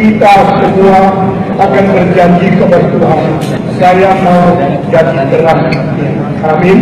kita semua akan berjanji kepada Tuhan, saya mau jadi terang. Amin.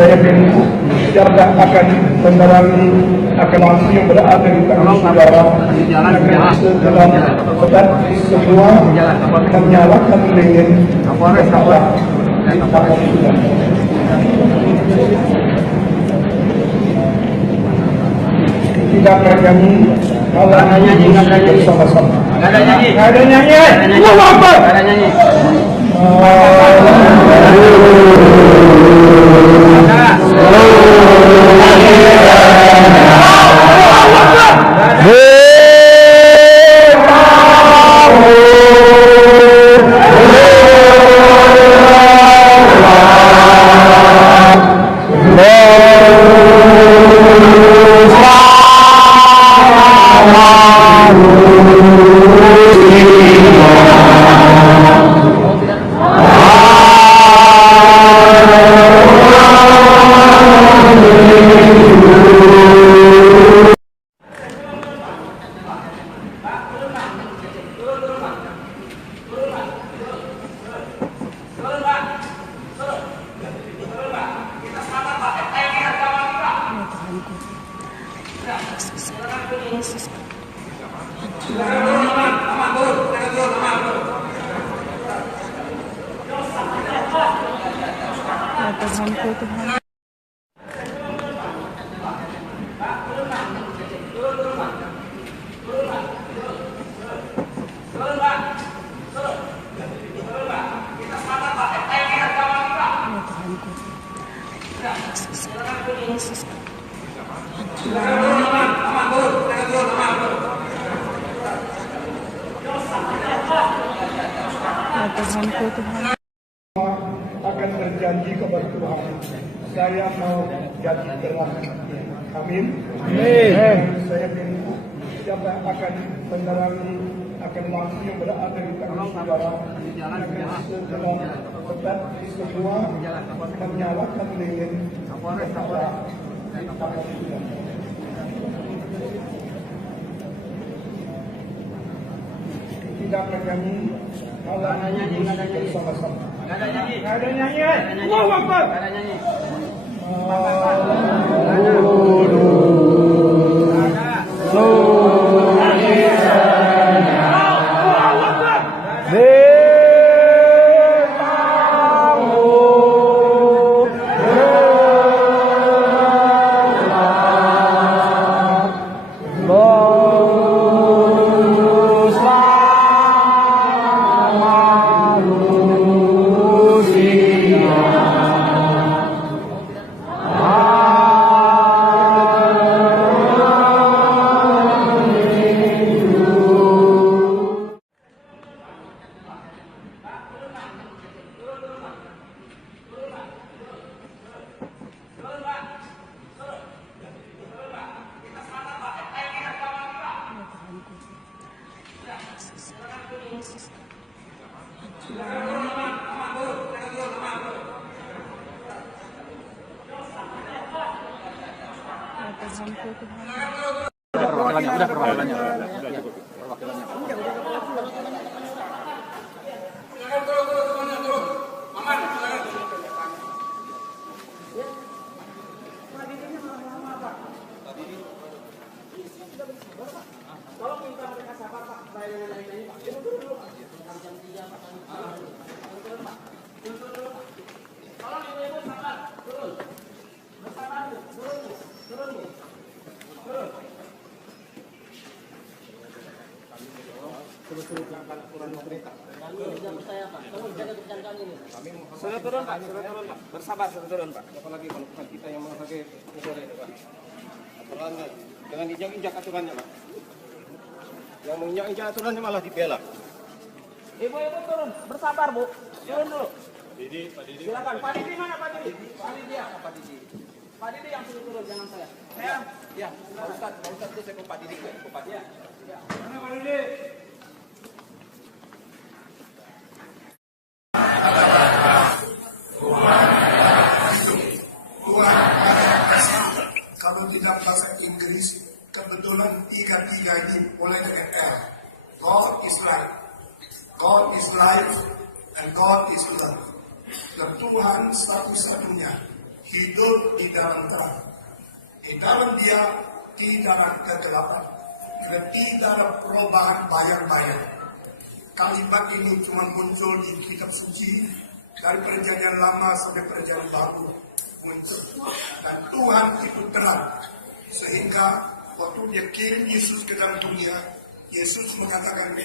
Saya pilih siapa akan menerangi, akan langsung berada di tengah saudara, dalam tetap semua menyalakan lilin di tangan Tuhan. Kita akan nyanyi bersama-sama. Nggak ada nyanyi. Nggak ada nyanyi. Apa? Nggak ada nyanyi. Tuhan. Tuhanku, Tuhan. Akan berjanji kepada Tuhan, saya mau jadi terang. Amin. Saya pilih siapa akan menerangi, akan langsung berada di tengah saudara, dalam tetap semua menyalakan lilin di tangan Tuhan. Kita akan nyanyi bersama-sama. Nggak ada nyanyi. Nggak ada nyanyi. Nggak ada nyanyi. Tuhanku, Tuhan. Perwakilannya. Sudah turun Pak. Bersabar, sudah turun Pak. Apalagi kalau bukan kita yang menghargai negara ini Pak. Apalagi dengan injak-injak aturannya Pak. Yang menginjak-injak aturannya malah dibela. Ibu-ibu turun, bersabar Bu. Turun dulu. Pak Didi. Silakan. Pak Didi mana Pak Didi? Pak Didi ya, Pak Didi. Pak Didi yang suruh turun, jangan saya. Saya? Ya, Pak Ustadz itu saya ke Pak Didi. Pak Didi. Ya. Mana Pak Didi? Kalau tidak bahasa Inggris, kebetulan tiga-tiga ini mulai dari R. is light. God is life and God is love. Dan Tuhan satu-satunya hidup di dalam terang. Di dalam Dia tidak ada kegelapan dan tidak ada perubahan bayang-bayang. Kalimat ini cuma muncul di kitab suci dari perjanjian lama sampai perjanjian baru muncul. Dan Tuhan itu terang. Sehingga waktu Dia kirim Yesus ke dalam dunia, Yesus mengatakan,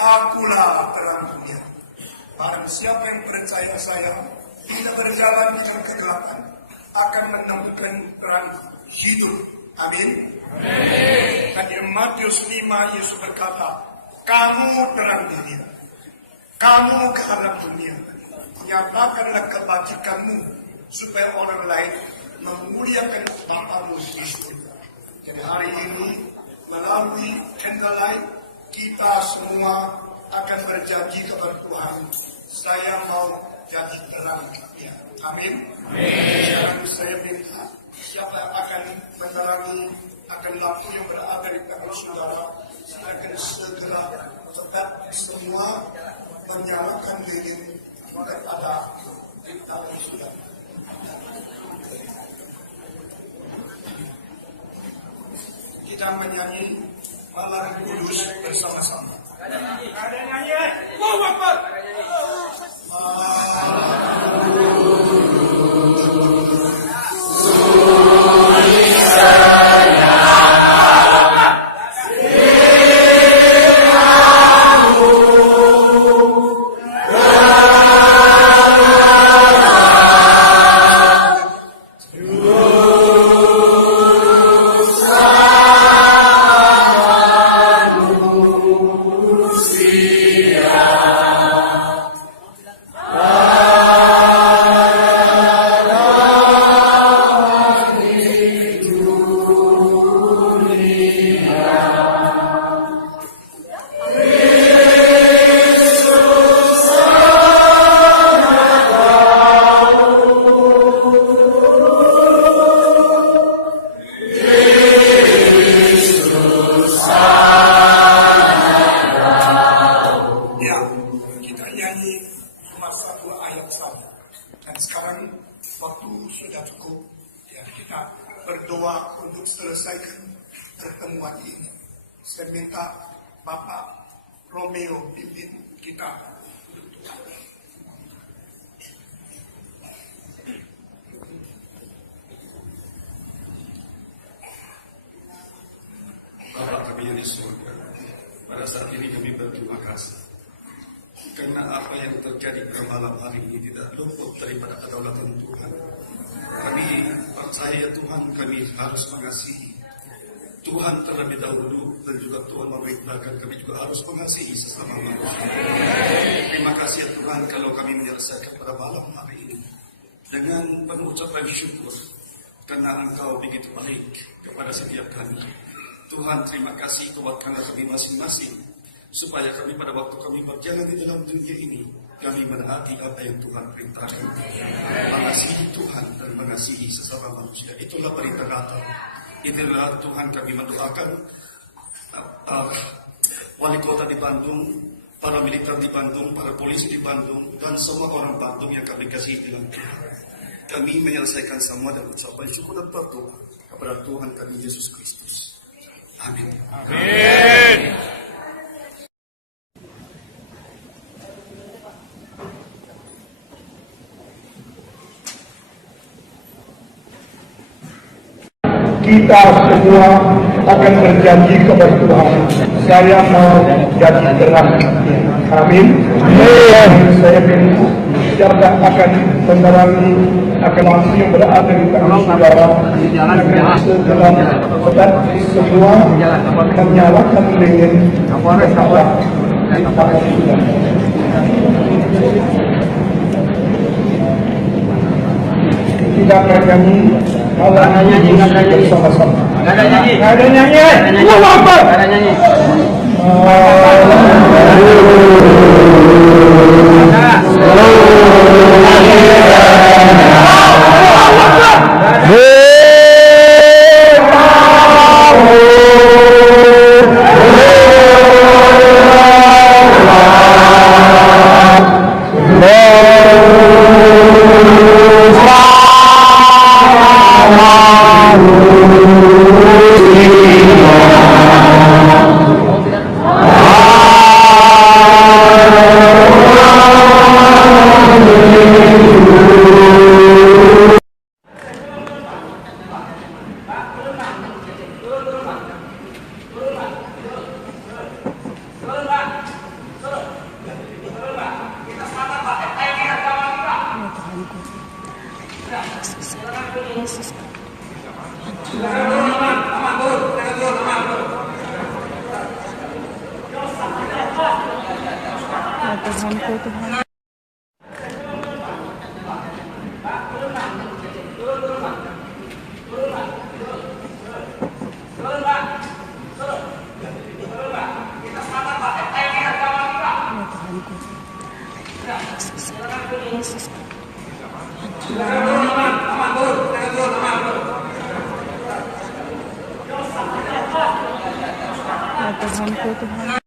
akulah terang dunia. Barang siapa yang percaya saya, tidak berjalan di dalam kegelapan, akan menemukan terang hidup. Amin. Dan di Matius 5 Yesus berkata, kamu terang dunia, kamu garam dunia. Nyatakanlah kebajikanmu supaya orang lain memuliakan Bapamu di surga. Jadi hari ini melalui candlelight kita semua akan berjanji kepada Tuhan, saya mau jadi terang dunia. Amin. Sekarang saya minta siapa yang akan menerangi akan lampu yang berada di tangan saudara, akan segera tetap semua menyalakan lilin yang ada di tangan saudara. Kita menyanyi Malam Kudus bersama-sama. Ada nyanyi. Allahu Akbar. Pada saat ini kami berterima kasih karena apa yang terjadi pada malam hari ini tidak luput daripada kedaulatan Tuhan. Kami percaya Tuhan, kami harus mengasihi Tuhan terlebih dahulu, dan juga Tuhan memerintahkan kami juga harus mengasihi sesama manusia. Terima kasih ya Tuhan kalau kami menyelesaikan pada malam hari ini dengan penuh ucapan syukur karena Engkau begitu baik kepada setiap kami. Tuhan, terima kasih kuatkanlah kami masing-masing, supaya kami pada waktu kami berjalan di dalam dunia ini, kami menaati apa yang Tuhan perintahkan. Mengasihi Tuhan dan mengasihi sesama manusia. Itulah berita Natal. Itulah Tuhan kami mendoakan wali kota di Bandung, para militer di Bandung, para polisi di Bandung, dan semua orang Bandung yang kami kasihi dengan Tuhan. Kami menyelesaikan semua dan ucapan syukur dan berdoa kepada Tuhan kami Yesus Kristus. Amin. Amin. Kita semua akan berjanji kepada Tuhan, saya mau jadi terang. Amin. Saya minta siapa akan menerangi akan lampu yang berada di tangan saudara, segera tetap semua menyalakan lilin yang ada di tangan saudara. Kita akan nyanyi Malam bersama-sama. Ada nyanyi. Ada nyanyi. Allahu Akbar. Ada nyanyi. ko. Yesus. Ya Tuhanku, Tuhan. Ya Tuhanku. Yesus. Ya Tuhanku, Tuhan.